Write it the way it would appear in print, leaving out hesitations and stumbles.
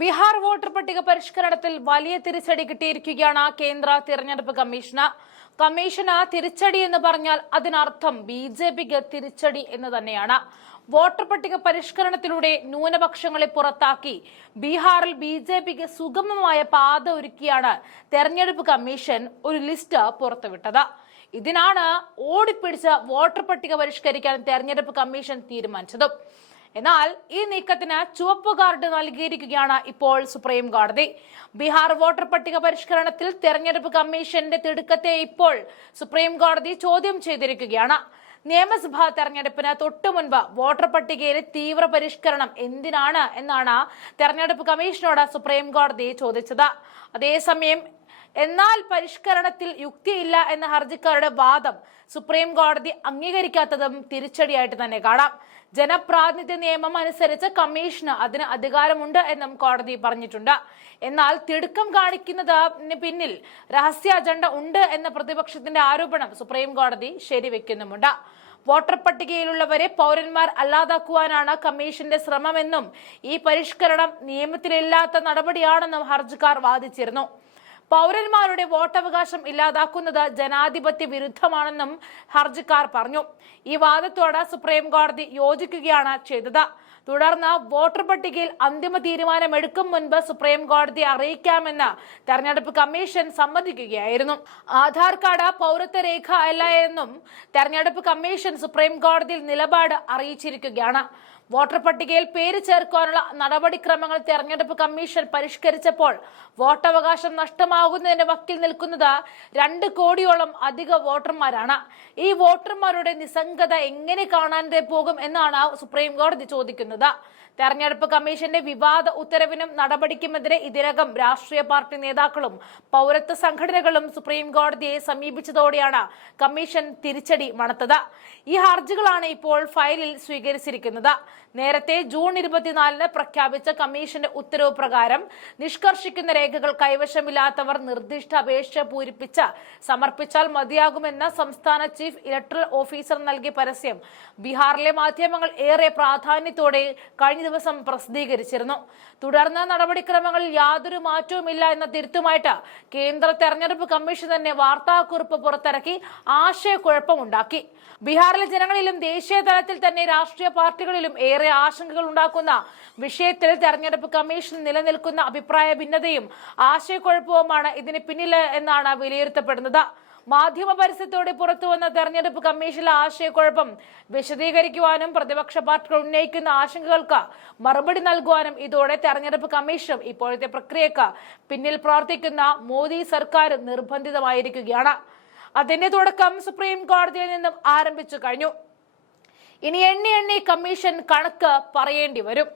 Bihar voter പട്ടിക പരിഷ്കരണത്തിൽ വലിയ തിരിച്ചടി കിട്ടിയിരിക്കുകയാണ് കേന്ദ്ര തിരഞ്ഞെടുപ്പ് കമ്മീഷന്. കമ്മീഷന് തിരിച്ചടി എന്ന് പറഞ്ഞാൽ അതിനർത്ഥം ബിജെപിക്ക് തിരിച്ചടി എന്ന് തന്നെയാണ്. വോട്ടർ പട്ടിക പരിഷ്കരണത്തിലൂടെ ന്യൂനപക്ഷങ്ങളെ പുറത്താക്കി ബീഹാറിൽ ബിജെപിക്ക് സുഗമമായ പാത ഒരുക്കിയാണ് തെരഞ്ഞെടുപ്പ് കമ്മീഷൻ ഒരു ലിസ്റ്റ് പുറത്തുവിട്ടത്. ഇതിനാണ് ഓടിപ്പിടിച്ച് വോട്ടർ പട്ടിക പരിഷ്കരിക്കാൻ തെരഞ്ഞെടുപ്പ് കമ്മീഷൻ തീരുമാനിച്ചതും. എന്നാൽ ഈ നീക്കത്തിന് ചുവപ്പ് കാർഡ് നൽകിയിരിക്കുകയാണ് ഇപ്പോൾ സുപ്രീം കോടതി. ബീഹാർ വോട്ടർ പട്ടിക പരിഷ്കരണത്തിൽ തെരഞ്ഞെടുപ്പ് കമ്മീഷന്റെ തിടുക്കത്തെ ഇപ്പോൾ സുപ്രീം കോടതി ചോദ്യം ചെയ്തിരിക്കുകയാണ്. നിയമസഭാ തെരഞ്ഞെടുപ്പിന് തൊട്ടുമുൻപ് വോട്ടർ പട്ടികയിലെ തീവ്ര പരിഷ്കരണം എന്തിനാണ് എന്നാണ് തെരഞ്ഞെടുപ്പ് കമ്മീഷനോട് സുപ്രീം കോടതി ചോദിച്ചത്. അതേസമയം എന്നാൽ പരിഷ്കരണത്തിൽ യുക്തിയില്ല എന്ന ഹർജിക്കാരുടെ വാദം സുപ്രീം കോടതി അംഗീകരിക്കാത്തതും തിരിച്ചടിയായിട്ട് തന്നെ കാണാം. ജനപ്രാതിനിധ്യ നിയമം അനുസരിച്ച് കമ്മീഷന് അതിന് അധികാരമുണ്ട് എന്നും കോടതി പറഞ്ഞിട്ടുണ്ട്. എന്നാൽ തിടുക്കം കാണിക്കുന്നതിന് പിന്നിൽ രഹസ്യ അജണ്ട ഉണ്ട് എന്ന പ്രതിപക്ഷത്തിന്റെ ആരോപണം സുപ്രീം കോടതി ശരിവെക്കുന്നുമുണ്ട്. വോട്ടർ പട്ടികയിലുള്ളവരെ പൗരന്മാർ അല്ലാതാക്കുവാനാണ് കമ്മീഷന്റെ ശ്രമമെന്നും ഈ പരിഷ്കരണം നിയമത്തിലില്ലാത്ത നടപടിയാണെന്നും ഹർജിക്കാർ വാദിച്ചിരുന്നു. പൗരന്മാരുടെ വോട്ടവകാശം ഇല്ലാതാക്കുന്നത് ജനാധിപത്യ വിരുദ്ധമാണെന്നും ഹർജിക്കാർ പറഞ്ഞു. ഈ വാദത്തോട് സുപ്രീം കോടതി യോജിക്കുകയാണ് ചെയ്തത്. തുടർന്ന് വോട്ടർ പട്ടികയിൽ അന്തിമ തീരുമാനമെടുക്കും മുൻപ് സുപ്രീം കോടതിയെ അറിയിക്കാമെന്ന് തെരഞ്ഞെടുപ്പ് കമ്മീഷൻ സമ്മതിക്കുകയായിരുന്നു. ആധാർ കാർഡ് പൗരത്വ രേഖ അല്ല എന്നും തെരഞ്ഞെടുപ്പ് കമ്മീഷൻ സുപ്രീം കോടതിയിൽ നിലപാട് അറിയിച്ചിരിക്കുകയാണ്. വോട്ടർ പട്ടികയിൽ പേര് ചേർക്കാനുള്ള നടപടിക്രമങ്ങൾ തെരഞ്ഞെടുപ്പ് കമ്മീഷൻ പരിഷ്കരിച്ചപ്പോൾ വോട്ടവകാശം നഷ്ടമാകുന്നതിന്റെ വക്കിൽ നിൽക്കുന്നത് 2 കോടിയോളം അധിക വോട്ടർമാരാണ്. ഈ വോട്ടർമാരുടെ നിസ്സംഗത എങ്ങനെ കാണാൻ പോകും എന്നാണ് സുപ്രീം കോടതി ചോദിക്കുന്നത്. തെരഞ്ഞെടുപ്പ് കമ്മീഷന്റെ വിവാദ ഉത്തരവിനും നടപടിക്കുമെതിരെ ഇതിനകം രാഷ്ട്രീയ പാർട്ടി നേതാക്കളും പൗരത്വ സംഘടനകളും സുപ്രീം കോടതിയെ സമീപിച്ചതോടെയാണ് കമ്മീഷൻ തിരിച്ചടി മണത്തത്. ഈ ഹർജികളാണ് ഇപ്പോൾ ഫയലിൽ സ്വീകരിച്ചിരിക്കുന്നത്. നേരത്തെ ജൂൺ 24-ന് പ്രഖ്യാപിച്ച കമ്മീഷന്റെ ഉത്തരവ് പ്രകാരം നിഷ്കർഷിക്കുന്ന രേഖകൾ കൈവശമില്ലാത്തവർ നിർദ്ദിഷ്ട അപേക്ഷ പൂരിപ്പിച്ച് സമർപ്പിച്ചാൽ മതിയാകുമെന്ന സംസ്ഥാന ചീഫ് ഇലക്ടറൽ ഓഫീസർ നൽകിയ പരസ്യം ബീഹാറിലെ മാധ്യമങ്ങൾ ഏറെ പ്രാധാന്യത്തോടെ കഴിഞ്ഞ ദിവസം പ്രസിദ്ധീകരിച്ചിരുന്നു. തുടർന്ന് നടപടിക്രമങ്ങളിൽ യാതൊരു മാറ്റവുമില്ല എന്ന തിരുത്തുമായിട്ട് കേന്ദ്ര തെരഞ്ഞെടുപ്പ് കമ്മീഷൻ തന്നെ വാർത്താക്കുറിപ്പ് പുറത്തിറക്കി ആശയക്കുഴപ്പമുണ്ടാക്കി. ബീഹാറിലെ ജനങ്ങളിലും ദേശീയ തലത്തിൽ തന്നെ രാഷ്ട്രീയ പാർട്ടികളിലും ഏറെ ആശങ്കകൾ ഉണ്ടാക്കുന്ന വിഷയത്തിൽ തെരഞ്ഞെടുപ്പ് കമ്മീഷൻ നിലനിൽക്കുന്ന അഭിപ്രായ ഭിന്നതയും ആശയക്കുഴപ്പവുമാണ് ഇതിന് പിന്നിൽ എന്നാണ് വിലയിരുത്തപ്പെടുന്നത്. മാധ്യമ പരസ്യത്തോടെ പുറത്തുവന്ന തെരഞ്ഞെടുപ്പ് കമ്മീഷനിലെ ആശയക്കുഴപ്പം വിശദീകരിക്കുവാനും പ്രതിപക്ഷ പാർട്ടികൾ ഉന്നയിക്കുന്ന ആശങ്കകൾക്ക് മറുപടി നൽകുവാനും ഇതോടെ തെരഞ്ഞെടുപ്പ് കമ്മീഷനും ഇപ്പോഴത്തെ പ്രക്രിയക്ക് പിന്നിൽ പ്രവർത്തിക്കുന്ന മോദി സർക്കാർ നിർബന്ധിതമായിരിക്കുകയാണ്. അതിന്റെ തുടക്കം സുപ്രീം കോടതിയിൽ നിന്നും ആരംഭിച്ചു കഴിഞ്ഞു. ഇനി എണ്ണി കമ്മീഷൻ കണക്ക് പറയേണ്ടി വരും.